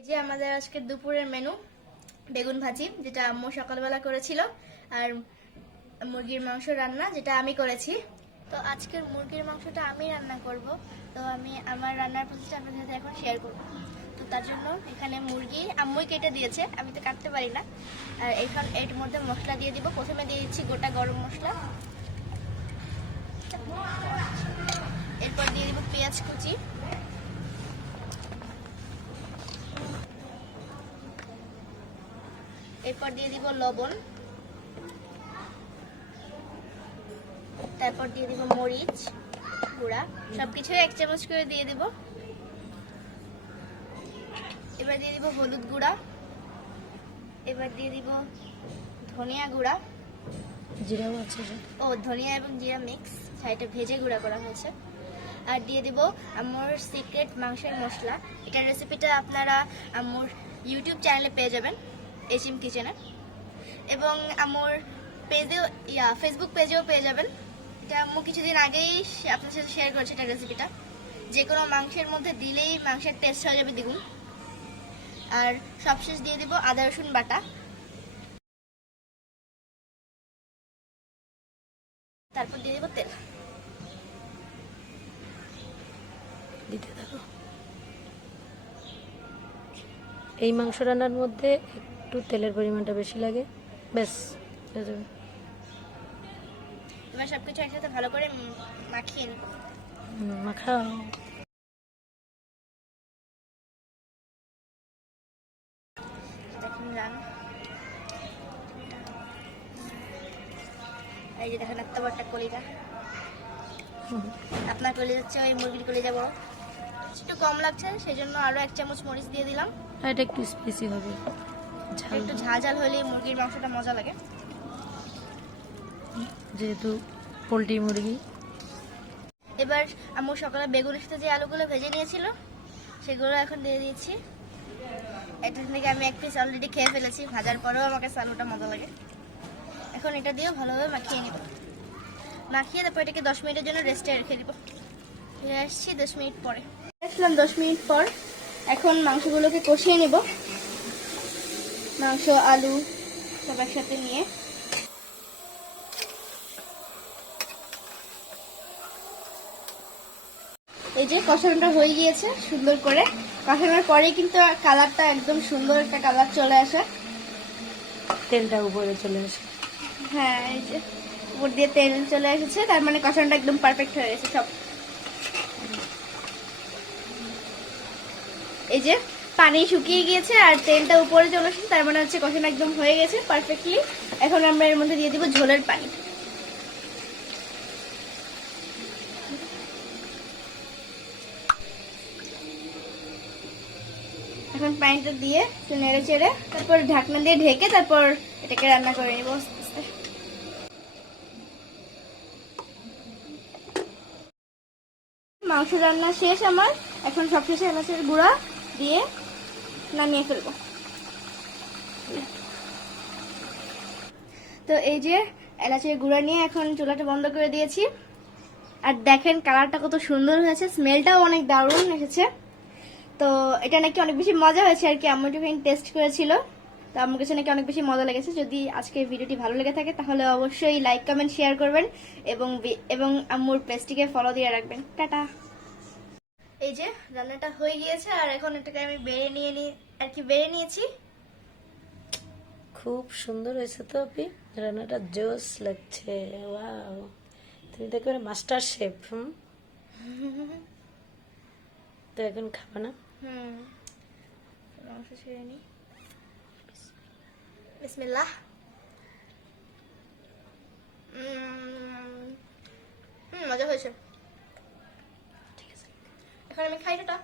এই যে আমাদের আজকে দুপুরের মেনু বেগুন ভাজি, যেটা আম্মু সকালবেলা করেছিল, আর মুরগির মাংস রান্না, যেটা আমি করেছি। তো আজকের মুরগির মাংসটা আমি রান্না করব। তো আমি আমার রান্নার প্রসেসটা আপনাদের সাথে এখন শেয়ার করব। তো তার জন্য এখানে মুরগি আম্মুই কেটে দিয়েছে, আমি তো কাটতে পারি না। আর এখন এর মধ্যে মশলা দিয়ে দিব। প্রথমে দিয়ে দিচ্ছি গোটা গরম মশলা, এরপর দিয়ে দিব পেঁয়াজ কুচি, এরপর দিয়ে দিব লবণ, তারপর দিয়ে দিব মরিচ গুঁড়া, সবকিছু 1 চামচ করে দিয়ে দিব। এবার দিয়ে দিব হলুদ গুঁড়া, এবার দিয়ে দিব ধনিয়া গুঁড়া, জিরাও আছে। ও ধনিয়া এবং জিরা মিক্স, এটা ভেজে গুঁড়া করা হয়েছে। আর দিয়ে দিব আম্মুর সিক্রেট মাংসের মশলা। এটার রেসিপিটা আপনারা আম্মুর ইউটিউব চ্যানেলে পেয়ে যাবেন, এচিম কিচেনে, এবং আম্মুর পেজেও ফেসবুক পেজেও পেয়ে যাবেন। এটা আম্মু কিছুদিন আগেই আপনার সাথে শেয়ার করেছে এটা রেসিপিটা। যে কোনো মাংসের মধ্যে দিলেই মাংসের টেস্ট হয়ে যাবে দ্বিগুণ। আর সবশেষ দিয়ে দিব আদা রসুন বাটা, তারপর দিয়ে দিব তেল। দিতে থাকো। এই মাংস রান্নার মধ্যে একটু তেলের পরিমাণটা বেশি লাগে, ব্যাস হয়ে যাবে। এবার সবকিছু একসাথে ভালো করে মাখিয়ে নেব। মাখাও। দেখুন রান, এই যে দেখেন এত বড় একটা কলিজা। আপনার কলিজা হচ্ছে ওই মুরগির কলিজা বড়, একটু কম লাগছে, সেই জন্য আরো 1 চামচ মরিচ দিয়ে দিলাম। এটা একটু স্পাইসি হবে, একটু ঝাল ঝাল হলে মুরগির মাংসটা মজা লাগে, যেহেতু পোলট্রি মুরগি। এবার আম্মু সকালে বেগুনের সাথে যে আলুগুলো ভেজে নিয়েছিল সেগুলো এখন দিয়ে দিয়েছি। এটা থেকে আমি 1 পিস অলরেডি খেয়ে ফেলেছি, ভাজার পরেও আমাকে আলুটা মজা লাগে। এখন এটা দিয়েও ভালোভাবে মাখিয়ে নিব, মাখিয়ে তারপর এটাকে 10 মিনিটের জন্য রেস্টে রেখে দিব। ফিরে আসছি 10 মিনিট পরে। আসলাম 10 মিনিট পর। এখন মাংসগুলোকে কষিয়ে নিব, মাংস আলু সব একসাথে নিয়ে। এই যে কষানোটা হয়ে গিয়েছে সুন্দর করে। কষানোর পরে কিন্তু কালারটা একদম সুন্দর একটা কালার চলে আসে, তেলটা উপরে চলে আসে। হ্যাঁ, এই যে উপর দিয়ে তেল চলে এসেছে, তার মানে কষানোটা একদম পারফেক্ট হয়ে গেছে সব। এই যে পানি শুকিয়ে গিয়েছে আর তেলটা উপরে চলে এসেছে, তার মানে হচ্ছে কষানো একদম হয়ে গেছে পারফেক্টলি। এখন আমরা এর মধ্যে দিয়ে দিব ঝোলের পানি। এখন পানিটা দিয়ে নেড়ে চেড়ে তারপর ঢাকনা দিয়ে ঢেকে তারপর এটাকে রান্না করে নিব আস্তে আস্তে। মাংস রান্না শেষ আমার। এখন সবশেষে এলাচের গুঁড়া দিয়ে নামিয়ে ফেলবো। তো এই যে এলাচের গুঁড়া নিয়ে এখন চুলাটা বন্ধ করে দিয়েছি। আর দেখেন কালারটা কত সুন্দর হয়েছে, স্মেলটাও অনেক দারুণ এসেছে। তো এটা নাকি অনেক বেশি মজা হয়েছে আর কি, আম্মু একটুখানি টেস্ট করেছিল, তো আমার কাছে নাকি অনেক বেশি মজা লেগেছে। যদি আজকের ভিডিওটি ভালো লেগে থাকে তাহলে অবশ্যই লাইক কমেন্ট শেয়ার করবেন এবং আম্মুর পেজটিকে ফলো দিয়ে রাখবেন। টাটা। এই যে রান্নাটা হয়ে গিয়েছে আর এখন এটাকে আমি বেড়ে নিয়েছি। খুব সুন্দর হয়েছে তো আপনি, রান্নাটা জোস লাগছে। ওয়াও, তুমি তো একেবারে মাস্টার শেফ। তো এখন খাবা না? মাংস ছেড়ে নি। বিসমিল্লাহ। মজা হয়েছে। ঠিক আছে, এখন আমি খাই। টাটা।